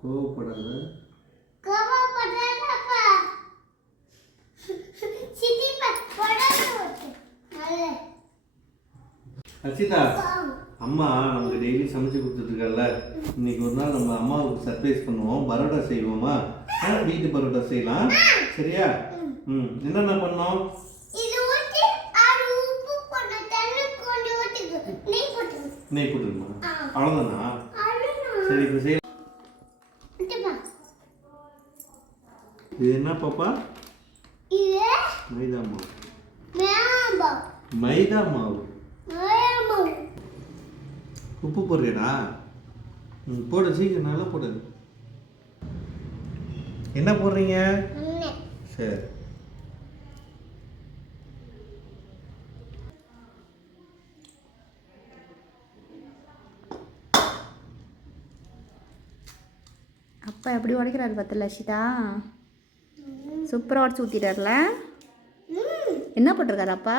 கோவப்படாத. கோவப்படாதப்பா. சித்திப்பா போடாத. அர்ச்சிதா, அம்மா நமக்கு டெய்லி சமைச்சு கொடுத்துட்ருக்கல, இன்னைக்கு ஒரு நாள் நம்ம அம்மாவுக்கு சர்ப்ரைஸ் பண்ணுவோம். பரோட்டா செய்வோமா? வீட்டு பரோட்டா செய்யலாம், சரியா? என்னென்ன பண்ணோம்? நெய் போட்டுருமா? அவ்வளோதானா? சரி, இப்போ செய்ய. இது என்ன பாப்பா? மைதா மாவு. மைதா மாவு. உப்பு போடுறியடா? போடு, சீக்கிரம் நல்லா போடு. என்ன போடுறீங்க? சரி. அப்பா எப்படி உடைக்கிறாரு பார்த்தல அர்ச்சிதா? சூப்பராக உடச்சி ஊற்றிட்டார்ல. என்ன போட்டிருக்காரு அப்பா?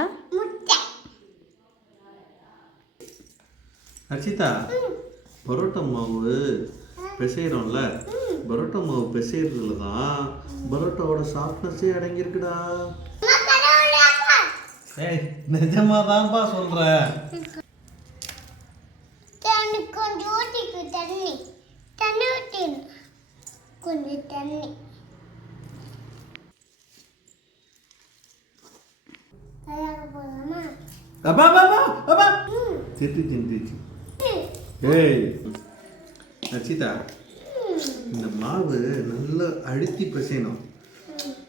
அர்ச்சிதா, பரோட்டா மாவு பிசைகிறோம்ல, பரோட்டா மாவு பிசைகிறதுல தான் பரோட்டாவோட சாஃப்ட்னஸே அடங்கியிருக்குடா. ஏய், நிஜமா தான்ப்பா சொல்கிறேன். கொஞ்சம் தண்ணி. அப்பா அப்பா அப்பா சித்தி சிந்திச்சு. ஏய் அர்ச்சிதா, இந்த மாவு நல்லா அழுத்தி பிசையணும்.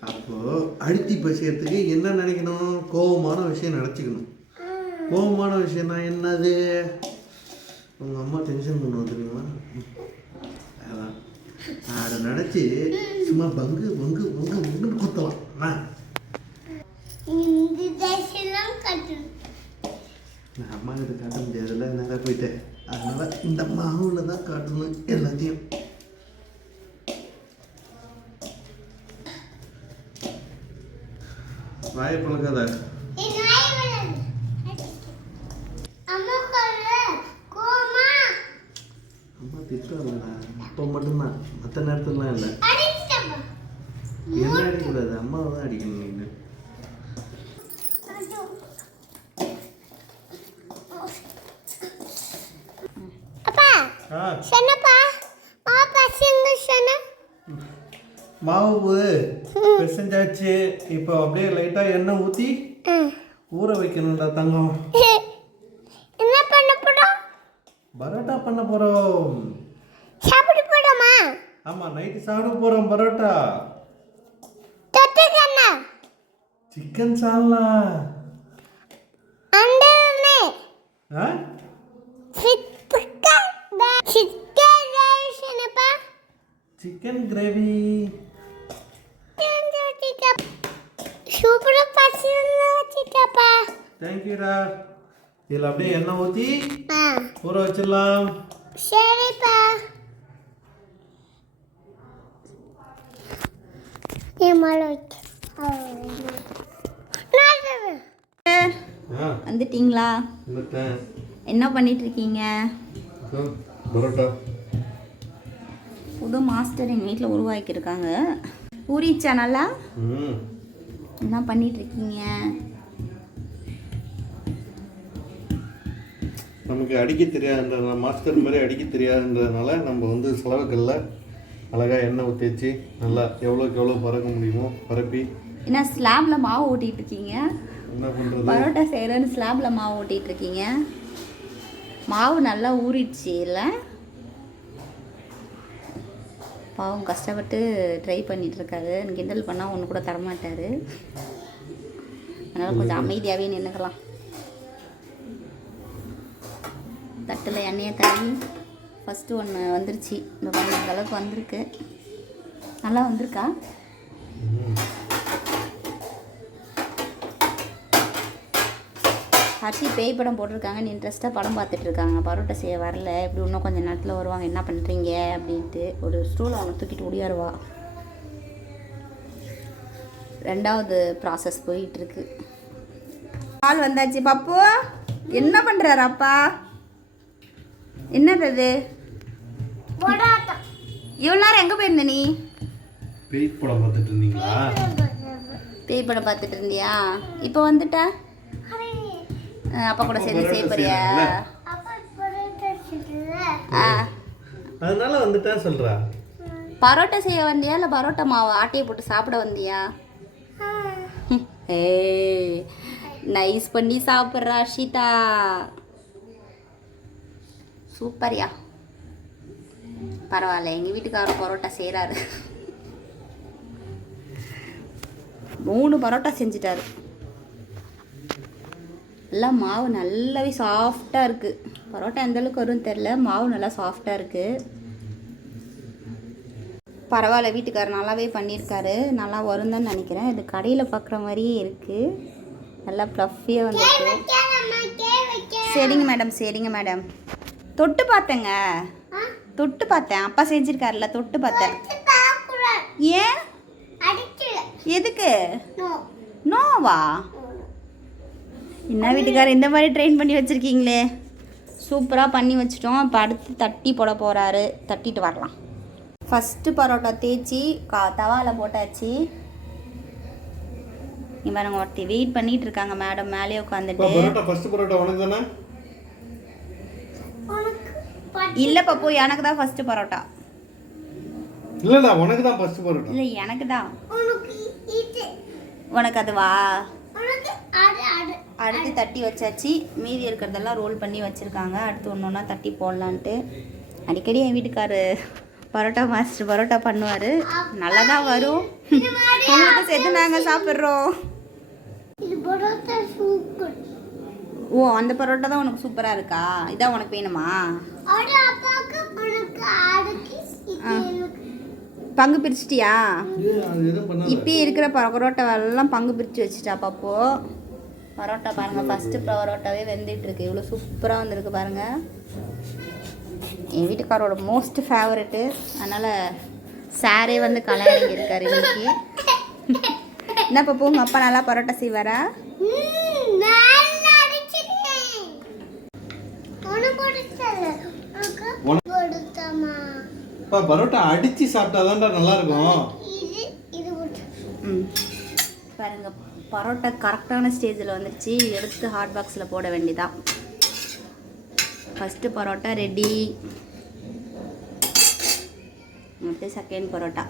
அப்போ அழுத்தி பிசையறதுக்கு என்ன நினைக்கணும்? கோபமான விஷயம் நினச்சிக்கணும். கோபமான விஷயம்னா என்னது? உங்கள் அம்மா டென்ஷன் பண்ணுவோம் தெரியுமா? அதான் அதை நினச்சி சும்மா பங்கு பங்கு பங்கு பங்குன்னு குத்தலாம். நான் அம்மா கிட்ட காட்ட முடியாதுல்ல, நேராக போயிட்டேன். அதனால் இந்த மாவில் தான் காட்டணும் எல்லாத்தையும். வாயை பழக்காத. அம்மா திட்டுவாங்கண்ணா, இப்போ மட்டும்தான், மற்ற நேரத்துலலாம் இல்லை. என்ன அடிக்கக்கூடாது, அம்மாவை தான் அடிக்கணும். நீங்கள் மாவு பிசைஞ்சாச்சு. இப்போ அப்படியே லைட்டாக எண்ணெய் ஊற்றி ஊற வைக்கணும்டா தங்கம். என்ன பண்ண போறோம்? பரோட்டா பண்ண போகிறோம். சாப்பிட போறோமா? ஆமாம், நைட்டு சாப்பிட போகிறோம் பரோட்டா. தொட்டுக்கண்ணா சிக்கன் சாலா. அண்டனே ஆ? Chicken gravy. சூப்பரா பசிச்சுப்பா. தேங்க்யூடா. இதில் அப்படியே எண்ணெய் ஊற்றி ஊற வச்சிடலாம். சரிப்பா. வந்துட்டீங்களா? என்ன பண்ணிட்டு இருக்கீங்க? பரோட்டா புது மாஸ்டர் எங்கள் வீட்டில் உருவாக்கியிருக்காங்க. ஊறிச்சா நல்லா? என்ன பண்ணிட்டு இருக்கீங்க? நமக்கு அடிக்க தெரியாதுன்ற மாஸ்டர் மாதிரி அடிக்க தெரியாதுன்றதுனால நம்ம வந்து செலவுகளில் அழகாக எண்ணெய் ஊற்றி வச்சு நல்லா எவ்வளோக்கு எவ்வளோ பறக்க முடியுமோ பரப்பி. என்ன ஸ்லாபில் மாவு ஓட்டிகிட்டு இருக்கீங்க? என்ன பண்ணுறது? பரோட்டா செய்கிறேன்னு ஸ்லாபில் மாவு ஓட்டிகிட்டு இருக்கீங்க. மாவு நல்லா ஊறிடுச்சு இல்லை? பாவம் கஷ்டப்பட்டு ட்ரை பண்ணிகிட்ருக்காரு. கிண்டல் பண்ணால் ஒன்று கூட தரமாட்டார். அதனால் கொஞ்சம் அமைதியாகவே நின்றுக்கலாம். தட்டில் எண்ணெயை தள்ளி ஃபஸ்ட்டு ஒன்று வந்துருச்சு. இந்த பாருங்க அளவுக்கு வந்திருக்கு. நல்லா வந்திருக்கா? ஹர்ஷி பேய் படம் போட்டிருக்காங்கன்னு இன்ட்ரெஸ்ட்டாக படம் பார்த்துட்ருக்காங்க. பரோட்டா செய்ய வரல, இப்படி இன்னும் கொஞ்சம் நேரத்தில் வருவாங்க, என்ன பண்ணுறீங்க அப்படின்ட்டு. ஒரு ஸ்டூல் அவங்க தூக்கிட்டு ஓடியாருவா. ரெண்டாவது ப்ராசஸ் போயிட்டுருக்கு. ஆள் வந்தாச்சு. பப்பு என்ன பண்ணுறாரு அப்பா? என்னது அது? இவ்வளோ நேரம் எங்கே போயிருந்த நீ? பேய் படம் பார்த்துட்டு இருந்தீங்களா? பேய் படம் பார்த்துட்டு இருந்தியா? இப்போ வந்துட்ட? அப்பா கூட சேர்ந்து செய்ய போறியா? அதனால வந்துட்டா சொல்றா. பரோட்டா செய்ய வந்தியா இல்லை பரோட்டா மாவு ஆட்டையை போட்டு சாப்பிட வந்தியா? ஏய் நைஸ் பண்ணி சாப்பிட்றா அர்ஷிதா. சூப்பர்யா. பரவாயில்ல, எங்கள் வீட்டுக்காரர் பரோட்டா செய்கிறாரு. 3 பரோட்டா செஞ்சிட்டாரு. எல்லாம் மாவு நல்லாவே சாஃப்டாக இருக்குது. பரோட்டா எந்தளவுக்கு வரும்னு தெரில, மாவு நல்லா சாஃப்டாக இருக்குது. பரவாயில்ல, வீட்டுக்காரர் நல்லாவே பண்ணியிருக்காரு. நல்லா வரும் தான் நினைக்கிறேன். இது கடையில் பார்க்குற மாதிரியே இருக்குது. நல்லா ப்ளஃபியாக வந்துருக்கு. சரிங்க மேடம், சரிங்க மேடம். தொட்டு பார்த்தேங்க, தொட்டு பார்த்தேன். அப்பா செஞ்சுருக்காருல்ல, தொட்டு பார்த்தேன். ஏன்? எதுக்கு? நோவா? என்ன வீட்டுக்காரர் இந்த மாதிரி ட்ரெயின் பண்ணி வச்சுருக்கீங்களே. சூப்பராக பண்ணி வச்சிட்டோம். இப்போ அடுத்து தட்டி போட போகிறாரு. தட்டிட்டு வரலாம். ஃபஸ்ட்டு பரோட்டா தேய்ச்சி தவாவில் போட்டாச்சு. இவங்க ஒருத்தி வெயிட் பண்ணிட்டு இருக்காங்க மேடம், மேலே உட்காந்துட்டு. பரோட்டா ஃபர்ஸ்ட் பரோட்டா உனக்கு தானே? இல்லை பப்பு, எனக்கு தான் ஃபர்ஸ்ட் பரோட்டா. இல்லடா, உனக்கு தான் ஃபர்ஸ்ட் பரோட்டா. இல்லை எனக்கு தான். உனக்கு அதுவா? அடுத்து தட்டி வச்சாச்சு. மீதி இருக்கிறதெல்லாம் ரோல் பண்ணி வச்சுருக்காங்க. அடுத்து ஒன்று ஒன்றா தட்டி போடலான்ட்டு. அடிக்கடி என் வீட்டுக்காரு பரோட்டா மாஸ்டர் பரோட்டா பண்ணுவார். நல்லா தான் வரும். உங்களுக்கு சேர்த்து நாங்கள் சாப்பிட்றோம். ஓ, அந்த பரோட்டா தான் உனக்கு சூப்பராக இருக்கா? இதான் உனக்கு வேணுமா? பங்கு பிரிச்சிட்டியா? இப்பயே இருக்கிற பரோட்டாவெல்லாம் பங்கு பிரித்து வச்சுட்டா பாப்போ. பரோட்டா பாருங்கள், ஃபஸ்ட்டு பரோட்டாவே வெந்துட்டுருக்கு. இவ்வளோ சூப்பராக வந்திருக்கு பாருங்கள். என் வீட்டுக்காரோட மோஸ்ட் ஃபேவரெட்டு. அதனால் சாரே வந்து கல்யாணம் இருக்கார் இன்னைக்கு. என்ன பாப்போ, உங்கள் அப்பா நல்லா பரோட்டா செய்வாரா? பரோட்டா அடிச்சு சாப்பிட்டாதான்டா நல்லா இருக்கும். பாருங்க, பரோட்டா கரெக்டான ஸ்டேஜில் வந்துடுச்சு. எடுத்து ஹாட் பாக்ஸில் போட வேண்டியதான். First parotta ready. அடுத்து செகண்ட் பரோட்டா.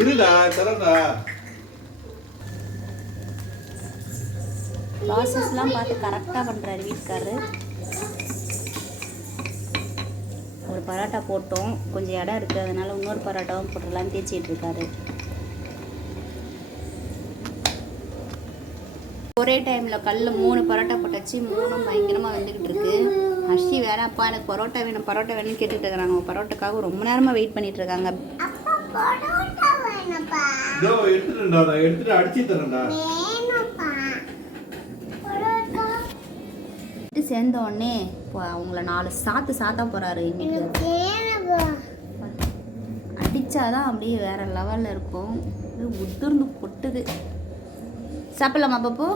இருடா தரடா. ப்ராசஸ்லாம் பார்த்து கரெக்டாக பண்ணுறாரு வீட்டுக்காரரு. ஒரு பரோட்டா போட்டோம், கொஞ்சம் இடம் இருக்குது, அதனால் இன்னொரு பரோட்டாவும் போட்டுடலான்னு தேய்ச்சிட்டு இருக்காரு. ஒரே டைமில் கல்லில் 3 பரோட்டா போட்டாச்சு. 3ம் பயங்கரமாக வந்துக்கிட்டு இருக்கு. ஹர்ஷி வேற, அப்பா எனக்கு பரோட்டா வேணும் பரோட்டா வேணும்னு கேட்டுட்டு இருக்கிறாங்க. பரோட்டாக்காக ரொம்ப நேரமாக வெயிட் பண்ணிட்டு இருக்காங்க. சேர்ந்த உடனே அவங்கள 4 சாத்தா போறாரு. இன்னைக்கு அடிச்சாதான் அப்படியே வேற லெவல்ல இருக்கும். உதிர்ந்து கொட்டுது. சாப்பிடலாமா பாப்பு?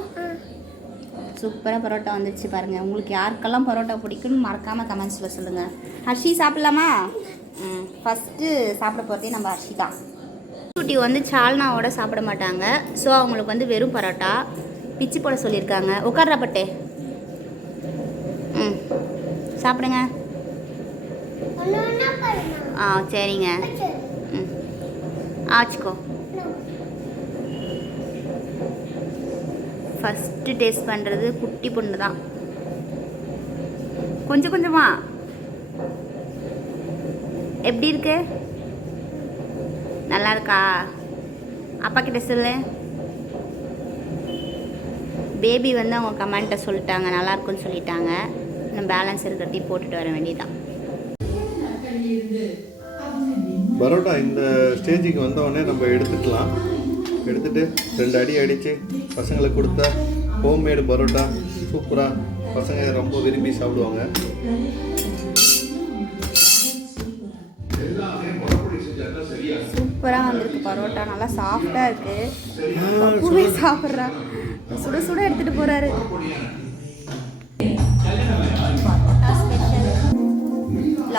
சூப்பராக பரோட்டா வந்துடுச்சு பாருங்கள். உங்களுக்கு யாருக்கெல்லாம் பரோட்டா பிடிக்குன்னு மறக்காமல் கமெண்ட்ஸில் சொல்லுங்கள். ஹர்ஷி சாப்பிட்லாமா? ஃபஸ்ட்டு சாப்பிட போகிறதே நம்ம ஹர்ஷி தான். குட்டி வந்து சால்னாவோட சாப்பிட மாட்டாங்க. ஸோ அவங்களுக்கு வந்து வெறும் பரோட்டா பிச்சு போட சொல்லியிருக்காங்க. உட்கார்றா பட்டே. சாப்பிடுங்க. சரிங்க. ஆச்சுக்கோ. ஃபஸ்ட்டு டேஸ்ட் பண்ணுறது குட்டி பொண்ணு தான். கொஞ்சம் கொஞ்சமா. எப்படி இருக்கு? நல்லா இருக்கா? அப்பா கிட்ட சொல்லு. பேபி வந்து அவங்க கமெண்ட்டை சொல்லிட்டாங்க, நல்லா இருக்குன்னு சொல்லிட்டாங்க. இன்னும் பேலன்ஸ் இருக்கிறதையும் போட்டுட்டு வர வேண்டியதான். பரோட்டா இந்த ஸ்டேஜுக்கு வந்தவொடனே நம்ம எடுத்துக்கலாம். எடுத்துட்டு 2 அடி அடித்து பசங்களுக்கு கொடுத்தா ஹோம்மேடு பரோட்டா சூப்பராக பசங்க ரொம்ப விரும்பி சாப்பிடுவாங்க. சூப்பராக வந்திருக்கு பரோட்டா. நல்லா சாஃப்டாக இருக்குது. பூவே சாப்பிட்றா. சுட சுட எடுத்துகிட்டு போகிறாரு.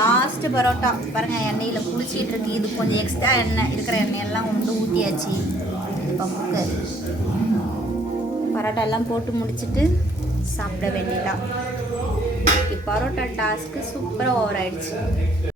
லாஸ்ட் பரோட்டா பாருங்கள், எண்ணெயில் குளிச்சிட்டு இருக்கு. இது கொஞ்சம் எக்ஸ்ட்ரா எண்ணெய் இருக்கிற எண்ணெயெல்லாம் கொண்டு ஊற்றியாச்சு. இப்போ பரோட்டா எல்லாம் போட்டு முடிச்சுட்டு சாப்பிட வேண்டியதான். பரோட்டா டாஸ்க்கு சூப்பராக ஓவர் ஆயிடுச்சு.